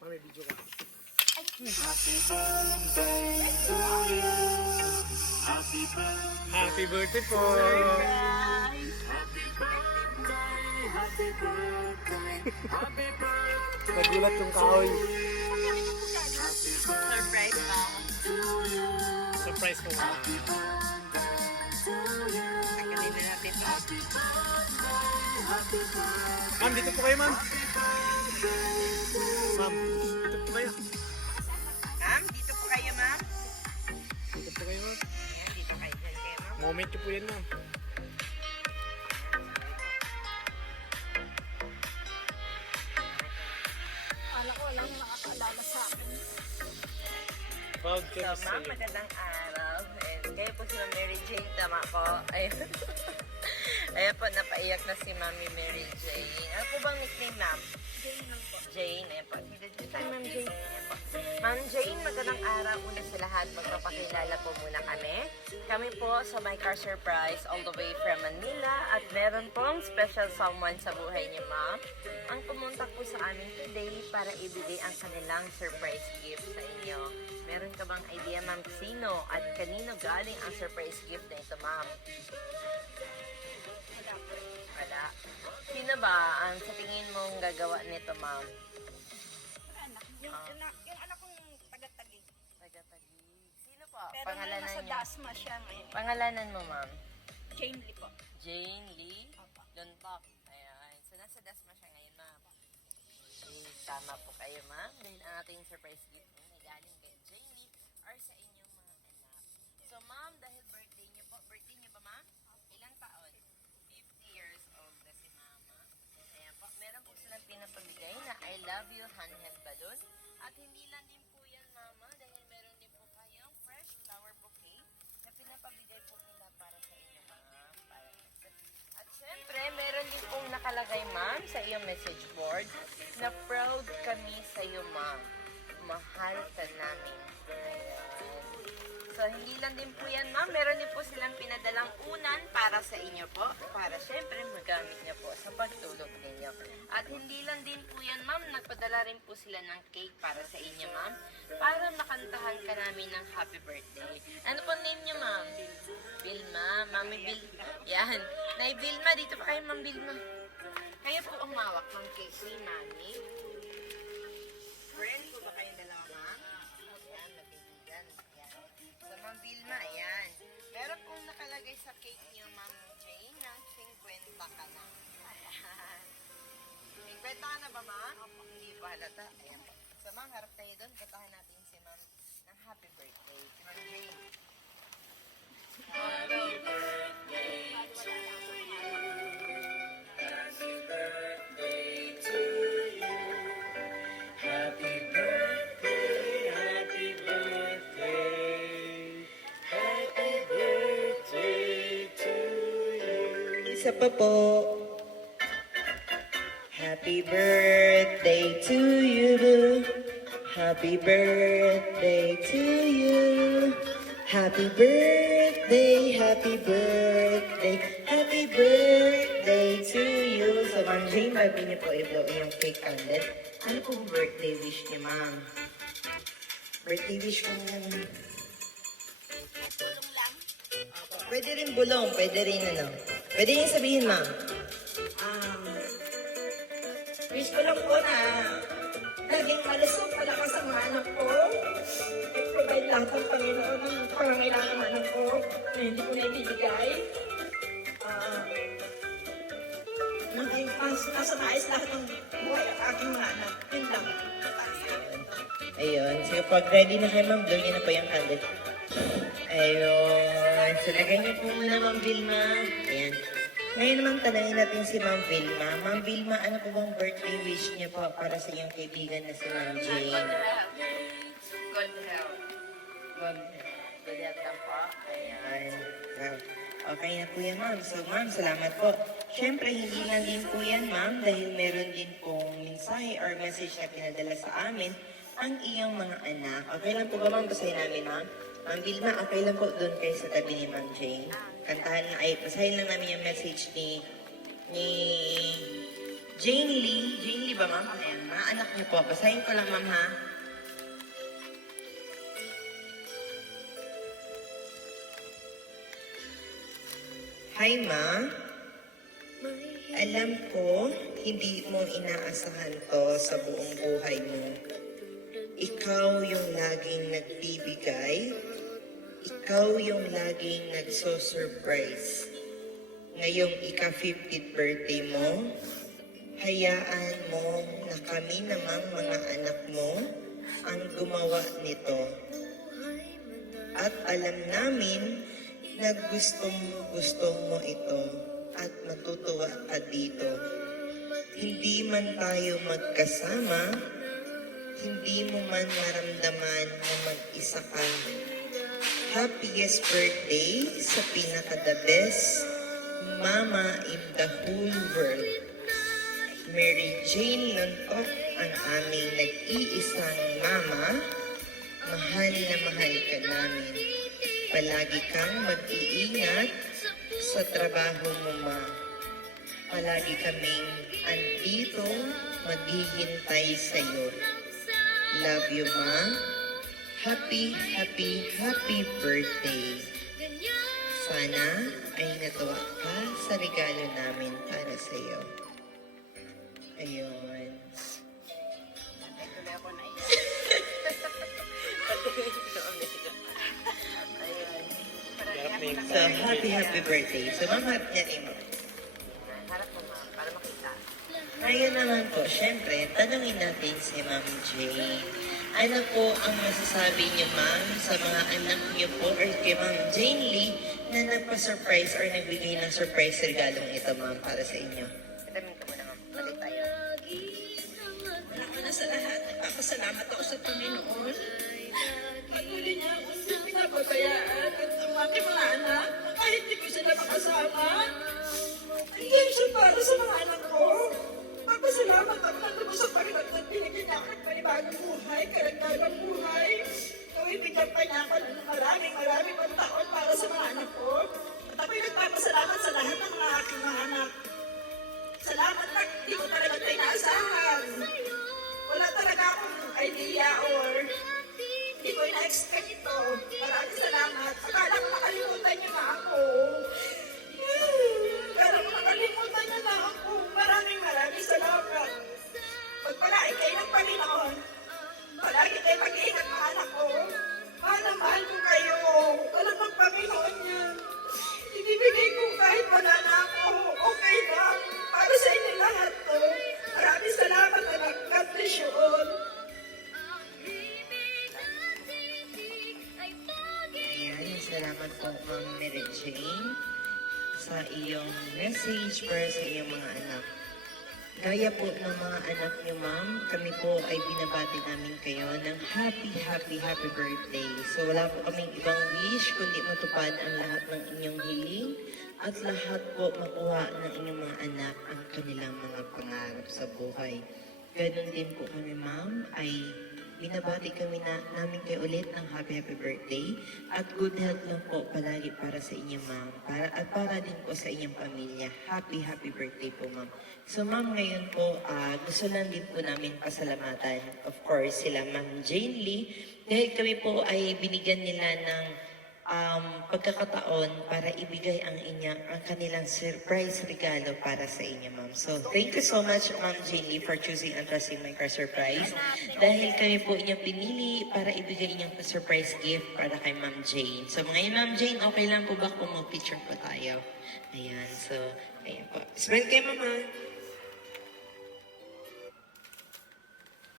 Mami, video ka. Happy birthday po! Nagulat yung kahoy. Surprise ba ako? Surprise ko ba? Tagalin na natin ito. Ma'am, dito po kayo, ma'am. Ma'am, dito po kayo. Ma'am, dito po kayo, ma'am. Dito po kayo, ma'am. Ayan, dito kayo. Diyan kayo, ma'am. Moment nyo po yan, ma'am. Alam ko walang nakakaalala sa akin. Proud So, kami sa ma'am, iyo. magandang araw. And kayo po si Ma'am Mary Jane, tama po. Ayun. Ayan po, napaiyak na si Mami Mary Jane. Ano po bang nickname, ma'am? Jane lang po. Jane. Ayan po. Hi, Ma'am Jane. Ayan po. Ma'am Jane, magandang araw. Una sa lahat, magpapakilala po muna kami. Kami po sa My Car Surprise all the way from Manila. At meron pong special someone sa buhay niya, ma'am. Ang pumunta po sa amin today para ibigay ang kanilang surprise gift sa inyo. Meron ka bang idea, ma'am, sino at kanino galing ang surprise gift na ito, ma'am? Wala. Sino ba ang sa tingin mong gagawa nito, ma'am? Anak, yung anak kong taga-tagig. Taga-Taguig. Sino po? Pero Pangalanan nasa niya? Dasma siya ngayon. Pangalanan mo, ma'am? Jane Lee po. Jane Lee Opo. Luntok. Ayan. So, nasa Dasma siya ngayon, ma'am. Tama po kayo, ma'am. Dahil ang ating surprise gift mo ay galing kay Jane Lee or sa inyong mga anak. So, ma'am, dahil birthday niyo po. Birthday niyo ba, ma'am? Ilang taon? 50 years old na si mama. Ayan po. Meron po silang pinapabigay na I love you handheld balloon. At hindi lang din po yan, mama, dahil meron din po kayong fresh flower bouquet na pinapabigay po nila para sa inyo, ma'am. At syempre, meron din pong nakalagay, ma'am, sa iyong message board na proud kami sa iyo, ma'am. Mahal ka namin. Ayan. So, hindi lang din po yan, ma'am. Meron din po silang pinadalang unan para sa inyo po. Para syempre, magamit niyo po sa pagtulog ninyo. At hindi lang din po yan, ma'am. Nagpadala rin po sila ng cake para sa inyo, ma'am. Para makantahan ka namin ng happy birthday. Ano po name niyo, ma'am? Vilma. Mami Yan. Nay Vilma, dito pa kayo, ma'am Vilma. Kayo po ang mawak, ma'am, kay si Mami. Friend po ba kayong dalawa, ma'am? Yan, magkaibigan. Yan. So, ma'am Vilma, ayan. Meron pong nakalagay sa cake niyo, ma'am Jane, ng 50 ka na. Ayan. 50 ka na ba, ma'am? Hindi pa halata. Ayan po. So, ma'am, harap tayo doon. Katahan natin si ma'am ng happy birthday. Ma'am Jane. Happy birthday, happy birthday, happy birthday to you. Isa pa po. Happy birthday to you. Happy birthday to you. Happy birthday, happy birthday, happy birthday to you. So, Ma'am Jane, bago niyo po i-blow yung fake candle, ano pong birthday wish niya, ma'am? Birthday wish ko nga. Tulong lang. Pwede rin bulong, pwede rin ano. Pwede niyo sabihin, ma'am. Wish ko lang po na Naging malusog, malakas ang mga anak ko. I-provide lang ng Panginoon ng pangangailangan ng anak ko na hindi ko na ibibigay. Naging nasa nais lahat ng buhay ang aking mga anak. Yun lang. Ayun. So, pag ready na kayo, ma'am, blow niyo na po yung candle. Ayun. So, lagay niyo po muna, Ma'am Vilma. Ayan. Ngayon naman, tanangin natin si Ma'am Vilma. Ma'am Vilma, ano po bang birthday wish niyo po para sa iyong kaibigan na si Ma'am Jane? Good health. Good health lang po. Ayan. Okay na po yan, ma'am. So, ma'am, salamat po. Siyempre, hindi lang din po yan, ma'am, dahil meron din pong mensahe or message na pinadala sa amin ang iyong mga anak. Okay lang po ba, ma'am? Basahin namin, ma'am. Ma'am Vilma, okay lang po doon kayo sa tabi ni Ma'am Jane. Kantahan na, ay, basahin lang namin yung message ni Jane Lee ba, ma'am? Ayan, mga anak niyo po. Basahin ko lang, ma'am, ha? Hi, Ma. Alam ko, hindi mo inaasahan to sa buong buhay mo. Ikaw yung laging nagbibigay. Ikaw yung laging nagso-surprise. Ngayong ika-50th birthday mo, hayaan mo na kami namang mga anak mo ang gumawa nito. At alam namin na gustong-gusto mo ito at matutuwa ka dito. Hindi man tayo magkasama, hindi mo man maramdaman na mag-isa ka. Happiest birthday sa pinaka-the best mama in the whole world. Mary Jane Lontok, ang aming nag-iisang mama. Mahal na mahal ka namin. Palagi kang mag-iingat sa trabaho mo, Ma. Palagi kaming andito maghihintay sa'yo. Love you, Ma. Happy birthday. Sana ay natuwa ka sa regalo namin para sa'yo. Ayun. Tuloy ako na iyan. Ayun. So, happy birthday. So, ma'am, harap niya ni mo. Harap mo, ma'am, para makita. Ngayon naman po, syempre, tanungin natin si Ma'am Jane. Ano po ang masasabi niyo, ma'am, sa mga anak niyo po or kay Ma'am Jane Lee na nagpa-surprise or nagbigay ng surprise regalong ito, ma'am, para sa inyo? Vitamin ka muna, ma'am. Balik tayo. Una sa lahat, nagpapasalamat ako sa Panginoon. Patuloy niya ako pinababayaan at ang aking mga anak, kahit di ko sila makasama. Hindi siya para sa mga anak ko. Magpasalamat ako na lubos sa Panginoon at binigyan niya ako ng panibagong buhay, karagdagang buhay. Bigyan pa niya ako ng maraming pang taon para sa mga anak ko. At ako'y nagpapasalamat sa lahat ng mga aking mga anak. Salamat na hindi ko talaga tayo naasahan. Wala talaga akong idea or hindi ko ina-expect ito. Maraming salamat. Akala ko nakalimutan niyo na ako. Akala ko nakalimutan niyo na ako. Maraming salamat. Pagpalain kayo ng Panginoon. Palagi kayo mag-iingat mga anak ko. Mahal na mahal ko kayo. Alam ng Panginoon niya. Ibibigay ko kahit wala na ako. Okay lang. Para sa inyo lahat to. Maraming salamat anak. God bless you all. Ayan, salamat po, Ma'am Mary Jane, sa iyong message para sa iyong mga anak. Gaya po ng mga anak niyo, ma'am, kami po ay binabati namin kayo ng happy birthday. So wala po kaming ibang wish kundi matupad ang lahat ng inyong hiling at lahat po makuha ng inyong mga anak ang kanilang mga pangarap sa buhay. Ganon din po kami, ma'am, ay binabati kami namin kayo ulit ng happy birthday at good health lang po palagi para sa inyo, ma'am. Para din po sa inyong pamilya. Happy birthday po, ma'am. So, ma'am, ngayon po, gusto lang din po namin pasalamatan, of course, sila Ma'am Jane Lee dahil kami po ay binigyan nila ng pagkakataon para ibigay ang kanilang surprise regalo para sa inyo, ma'am. So, thank you so much, Ma'am Jane Lee, for choosing and trusting my car surprise. Dahil kami po inyong pinili para ibigay inyong surprise gift para kay Ma'am Jane. So, ngayon, Ma'am Jane, okay lang po ba kung mag-picture po tayo? Ayan, so, ayan po. Smile kayo, Mama.